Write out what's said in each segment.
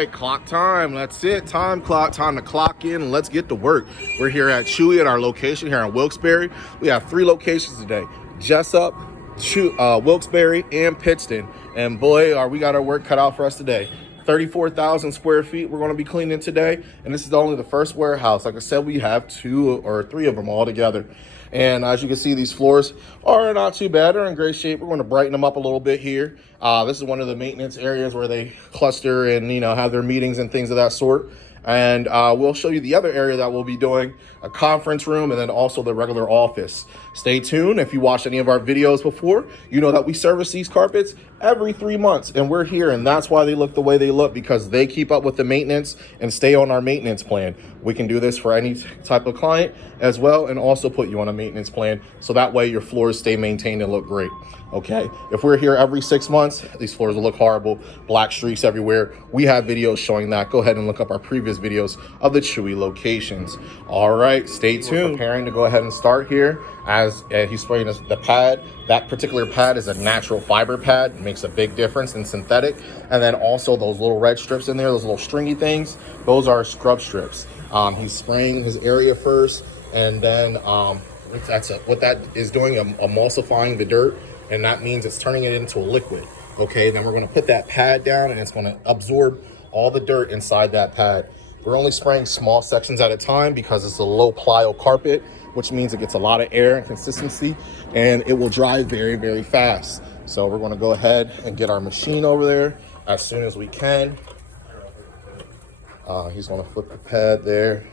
right, clock time. That's it. Time clock. Time to clock in and let's get to work. We're here at Chewy at our location here in Wilkes-Barre. We have 3 locations today: Jessup, Wilkes-Barre, and Pittston. And boy, we got our work cut out for us today. 34,000 square feet we're going to be cleaning today, and this is only the first warehouse. Like I said, we have 2 or 3 of them all together. And as you can see, these floors are not too bad. They're in great shape. We're going to brighten them up a little bit here. This is one of the maintenance areas where they cluster and, have their meetings and things of that sort. And we'll show you the other area that we'll be doing, a conference room, and then also the regular office. Stay tuned. If you watched any of our videos before, you know that we service these carpets every 3 months, and we're here, and that's why they look the way they look, because they keep up with the maintenance and stay on our maintenance plan. We can do this for any type of client as well, and also put you on a maintenance plan, so that way your floors stay maintained and look great. Okay, if we're here every 6 months, these floors will look horrible, black streaks everywhere. We have videos showing that. Go ahead and look up our previous videos of the Chewy locations. All right, stay tuned. We're preparing to go ahead and start here as he's spraying the pad. That particular pad is a natural fiber pad. It makes a big difference in synthetic. And then also those little red strips in there, those little stringy things, those are scrub strips. He's spraying his area first, and then what that is doing, emulsifying the dirt, and that means it's turning it into a liquid. Okay, then we're going to put that pad down, and it's going to absorb all the dirt inside that pad. We're only spraying small sections at a time because it's a low plyo carpet, which means it gets a lot of air and consistency, and it will dry very, very fast. So we're going to go ahead and get our machine over there as soon as we can. He's going to flip the pad there,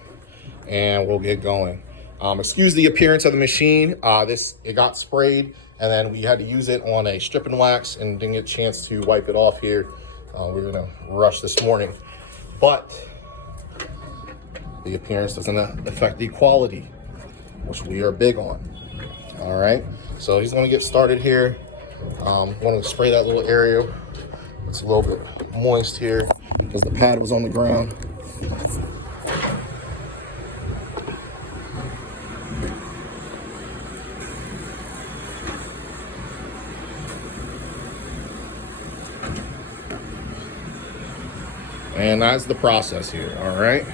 and we'll get going. Excuse the appearance of the machine. It got sprayed, and then we had to use it on a strip and wax and didn't get a chance to wipe it off here. We're gonna rush this morning, but the appearance doesn't affect the quality, which we are big on. All right, so he's gonna get started here. I'm gonna spray that little area. It's a little bit moist here because the pad was on the ground. And that's the process here, all right?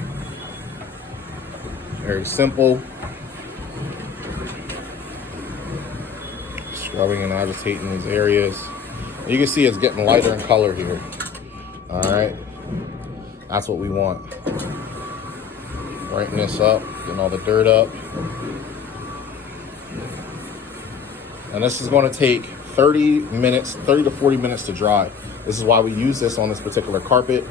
Very simple. Scrubbing and agitating these areas. You can see it's getting lighter in color here, all right? That's what we want. Brighten this up, getting all the dirt up. And this is gonna take 30 to 40 minutes to dry. This is why we use this on this particular carpet.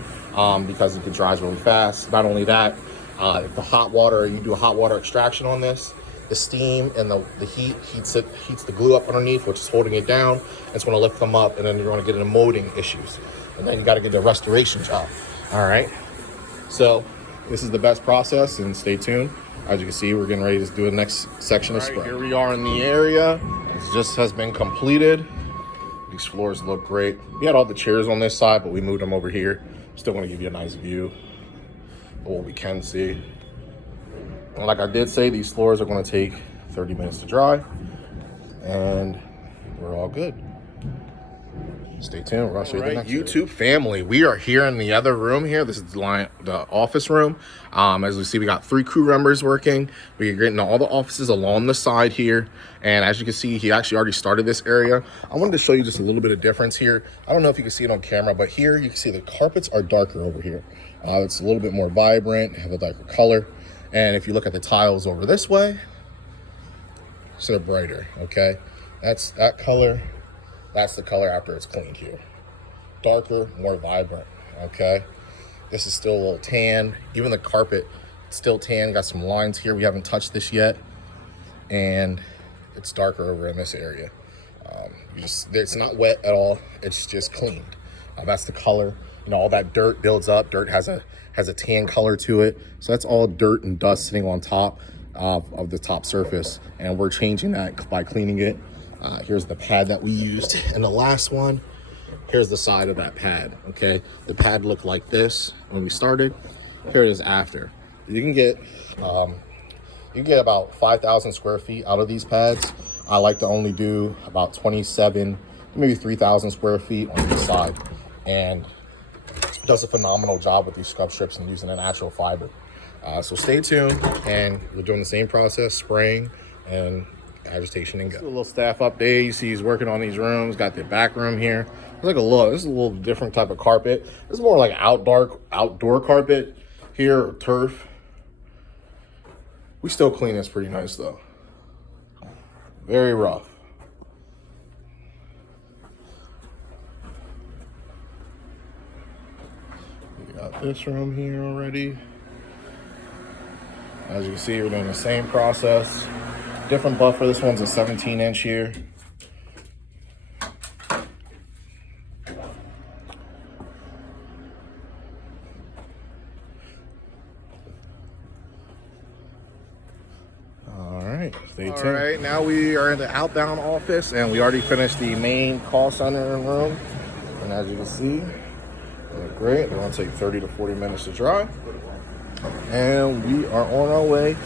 Because it dries really fast. Not only that, if the hot water, you do a hot water extraction on this, the steam and the heat heats the glue up underneath, which is holding it down. It's going to lift them up, and then you're going to get into molding issues, and then you got to get a restoration job. All right, so this is the best process, and stay tuned. As you can see, we're getting ready to do the next section of spray. Here we are in the area. It just has been completed. These floors look great. We had all the chairs on this side, but we moved them over here. Still want to give you a nice view of what we can see. And like I did say, these floors are going to take 30 minutes to dry, and we're all good. Stay tuned. We'll show you the next YouTube family. We are here in the other room here. This is the office room. As we see, we got 3 crew members working. We're getting all the offices along the side here. And as you can see, he actually already started this area. I wanted to show you just a little bit of difference here. I don't know if you can see it on camera, but here you can see the carpets are darker over here. It's a little bit more vibrant, have a darker color. And if you look at the tiles over this way, so they're brighter, okay? That's that color. That's the color after it's cleaned here. Darker, more vibrant, okay? This is still a little tan. Even the carpet, it's still tan. Got some lines here. We haven't touched this yet. And it's darker over in this area. It's not wet at all. It's just cleaned. That's the color. All that dirt builds up. Dirt has a tan color to it. So that's all dirt and dust sitting on top of the top surface. And we're changing that by cleaning it. Here's the pad that we used in the last one. Here's the side of that pad, okay? The pad looked like this when we started. Here it is after. You can get about 5,000 square feet out of these pads. I like to only do about 27, maybe 3,000 square feet on each side. And does a phenomenal job with these scrub strips and using a natural fiber. So stay tuned, and we're doing the same process, spraying and agitation and go. A little staff update. You see he's working on these rooms. Got the back room here. It's like this is a little different type of carpet. This is more like outdoor carpet here, or turf. We still clean this pretty nice though. Very rough. We got this room here already. As you can see, we're doing the same process. Different buffer. This one's a 17-inch here. All right, stay tuned. All right, now we are in the outbound office, and we already finished the main call center room. And as you can see, they look great. They're gonna take 30 to 40 minutes to dry. And we are on our way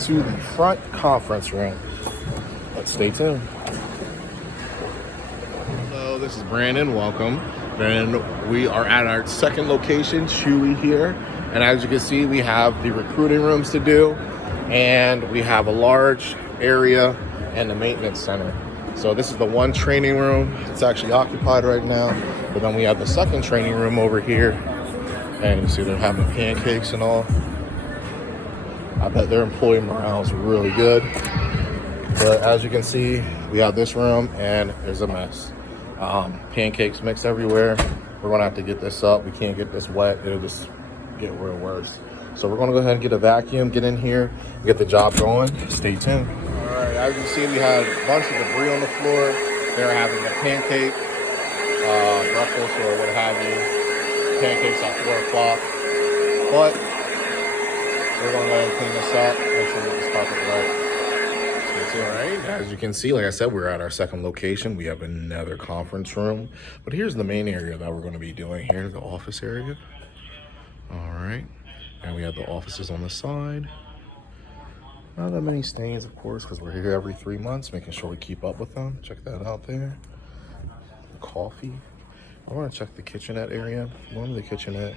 to the front conference room. Let's stay tuned. Hello, this is Brandon. Welcome. And we are at our second location, Chewy here. And as you can see, we have the recruiting rooms to do, and we have a large area and the maintenance center. So this is the one training room. It's actually occupied right now. But then we have the second training room over here. And you see they're having pancakes and all. I bet their employee morale is really good. But as you can see, we have this room and there's a mess. Pancakes mixed everywhere. We're gonna have to get this up. We can't get this wet. It'll just get real worse. So we're gonna go ahead and get a vacuum, get in here, get the job going. Stay tuned. All right, as you can see, we had a bunch of debris on the floor. They're having a pancake, breakfast or what have you. Pancakes at 4 o'clock, but we're gonna go ahead and clean this up, make sure we get this carpet right. All right, as you can see, like I said, we're at our second location. We have another conference room, but here's the main area that we're gonna be doing here, the office area. All right, and we have the offices on the side. Not that many stains, of course, because we're here every 3 months, making sure we keep up with them. Check that out there. The coffee. I want to check the kitchenette area. Normally the kitchenette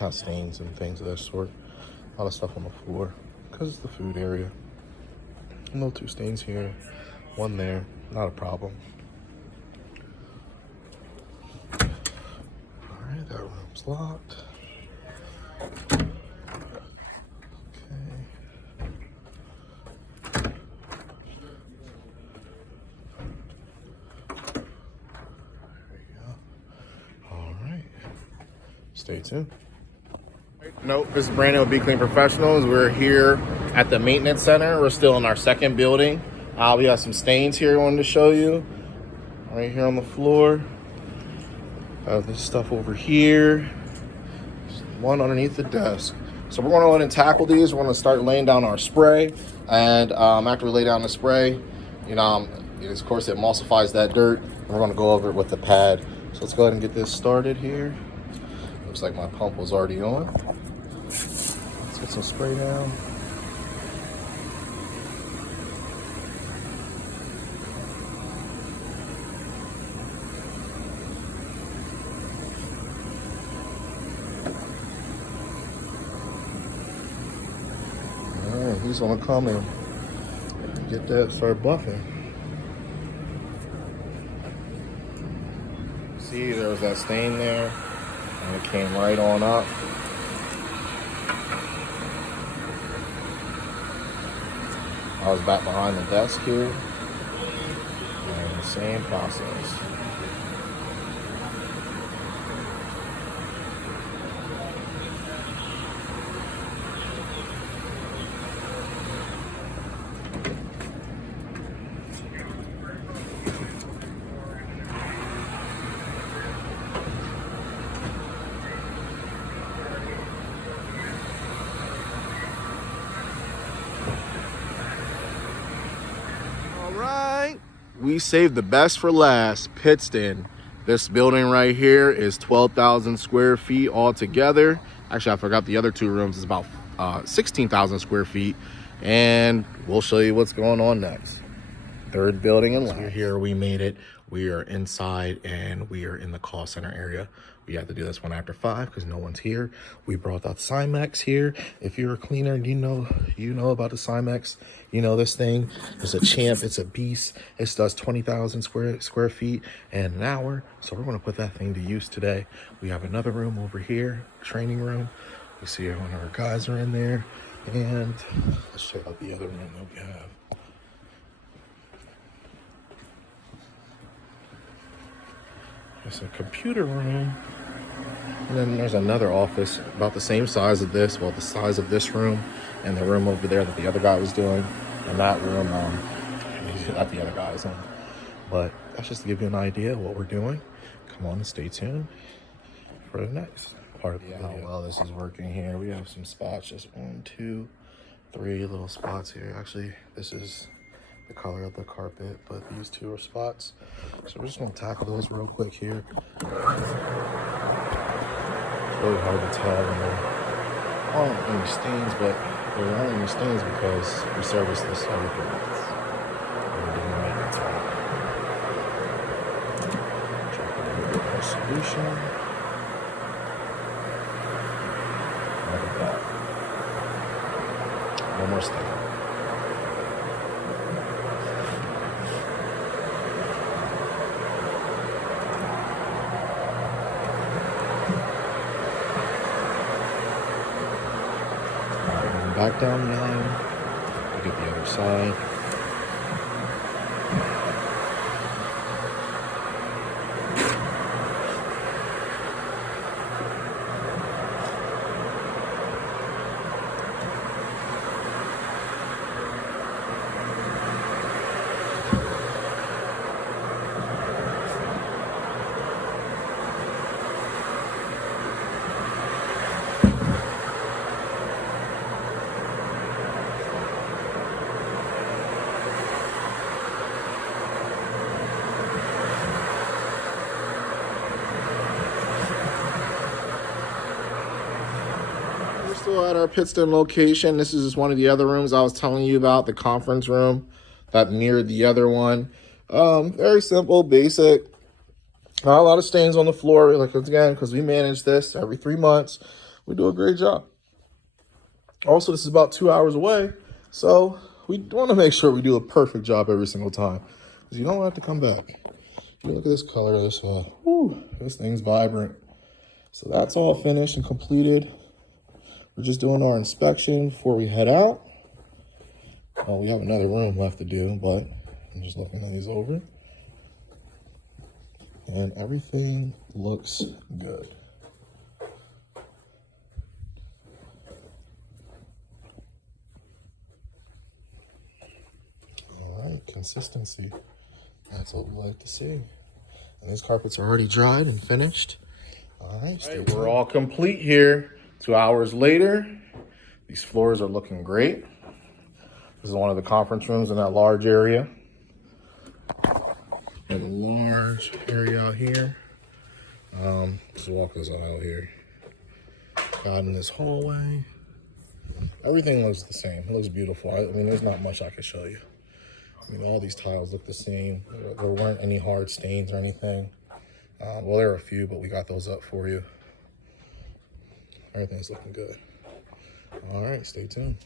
has stains and things of that sort. A lot of stuff on the floor because it's the food area. No 2 stains here, 1 there, not a problem. All right, that room's locked. Stay tuned. Nope, this is Brandon with Be Clean Professionals. We're here at the maintenance center. We're still in our second building. We got some stains here I wanted to show you. Right here on the floor. This stuff over here. There's one underneath the desk. So we're going to go ahead and tackle these. We're going to start laying down our spray. And after we lay down the spray, of course it emulsifies that dirt. And we're going to go over it with the pad. So let's go ahead and get this started here. Looks like my pump was already on. Let's get some spray down. All right, he's gonna come and get that, start buffing. See, there was that stain there. And it came right on up. I was back behind the desk here. And the same process. We saved the best for last, Pittston. This building right here is 12,000 square feet altogether. Actually, I forgot the other 2 rooms is about 16,000 square feet. And we'll show you what's going on next. Third building in line. We're here, we made it. We are inside and we are in the call center area. We have to do this one after 5 because no one's here. We brought the Cymex here. If you're a cleaner, you know about the Cymex. You know this thing. It's a champ. It's a beast. It does 20,000 square feet in an hour. So we're going to put that thing to use today. We have another room over here, training room. We see one of our guys are in there. And let's check out the other room that we have. There's a computer room. And then there's another office about the same size of this, well, the size of this room and the room over there that the other guy was doing. And that room, that the other guy is in. But that's just to give you an idea of what we're doing. Come on and stay tuned for the next part of the video. How well this is working here. We have some spots, just 1, 2, 3 little spots here. Actually, this is the color of the carpet, but these 2 are spots. So we're just gonna tackle those real quick here. It's really hard to tell when there aren't any stains, but there aren't any stains because we service this every 3 months. We're doing maintenance on it. Drop a little bit more solution. Look at that. One more stain. Back down the line, we get the other side. Still at our Pittston location. This is just one of the other rooms I was telling you about, the conference room that mirrored the other one. Very simple, basic. Not a lot of stains on the floor, like, again, because we manage this every 3 months. We do a great job. Also, this is about 2 hours away, so we want to make sure we do a perfect job every single time, because you don't have to come back. You look at this color of this wall. Whew, this thing's vibrant. So that's all finished and completed. We're just doing our inspection before we head out. Oh, we have another room left to do, but I'm just looking at these over. And everything looks good. All right, consistency. That's what we like to see. And these carpets are already dried and finished. All right, we're all complete here. 2 hours later, these floors are looking great. This is one of the conference rooms in that large area. And a large area out here. Just walk this aisle here. Got in this hallway. Everything looks the same. It looks beautiful. I mean, there's not much I can show you. I mean, all these tiles look the same. There weren't any hard stains or anything. Well, there are a few, but we got those up for you. Everything's looking good. All right, stay tuned.